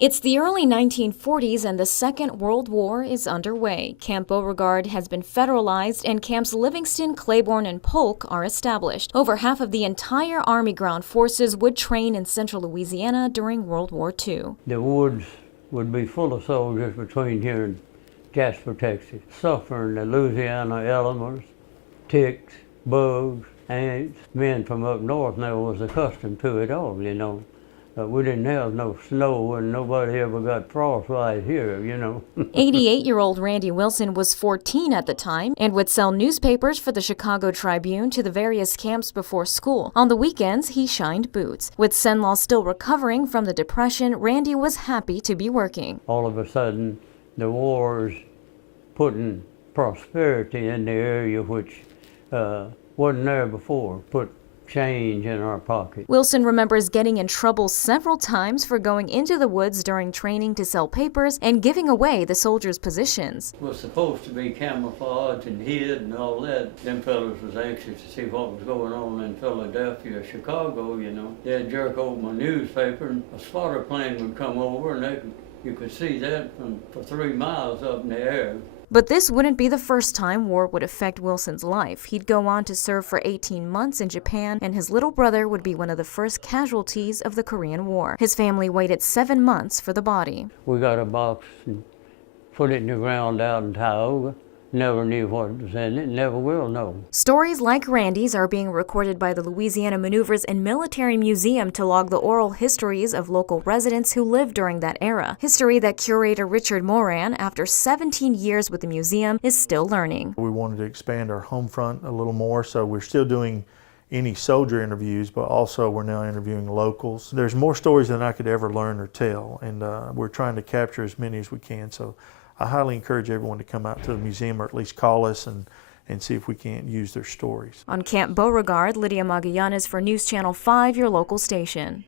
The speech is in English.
It's the early 1940s and the Second World War is underway. Camp Beauregard has been federalized and Camps Livingston, Claiborne, and Polk are established. Over half of the entire Army ground forces would train in central Louisiana during World War II. The woods would be full of soldiers between here and Jasper, Texas, suffering the Louisiana elements, ticks, bugs, ants. Men from up north now was accustomed to it all, you know. We didn't have no snow and nobody ever got frostbite here, you know. 88-year-old Randy Wilson was 14 at the time and would sell newspapers for the Chicago Tribune to the various camps before school. On the weekends, he shined boots. With Cenlaw still recovering from the Depression, Randy was happy to be working. All of a sudden, the war's putting prosperity in the area which wasn't there before, put change in our pocket. Wilson remembers getting in trouble several times for going into the woods during training to sell papers and giving away the soldiers' positions. It was supposed to be camouflaged and hid and all that. Them fellas was anxious to see what was going on in Philadelphia, Chicago, you know. They'd jerk open a newspaper and a spotter plane would come over and you could see that for 3 miles up in the air. But this wouldn't be the first time war would affect Wilson's life. He'd go on to serve for 18 months in Japan, and his little brother would be one of the first casualties of the Korean War. His family waited 7 months for the body. We got a box and put it in the ground out in Tioga. Never knew what was in it, never will know. Stories like Randy's are being recorded by the Louisiana Maneuvers and Military Museum to log the oral histories of local residents who lived during that era. History that curator Richard Moran, after 17 years with the museum, is still learning. We wanted to expand our home front a little more, so we're still doing any soldier interviews, but also we're now interviewing locals. There's more stories than I could ever learn or tell, and we're trying to capture as many as we can. So I highly encourage everyone to come out to the museum or at least call us and see if we can't use their stories. On Camp Beauregard, Lydia Magallanes for News Channel 5, your local station.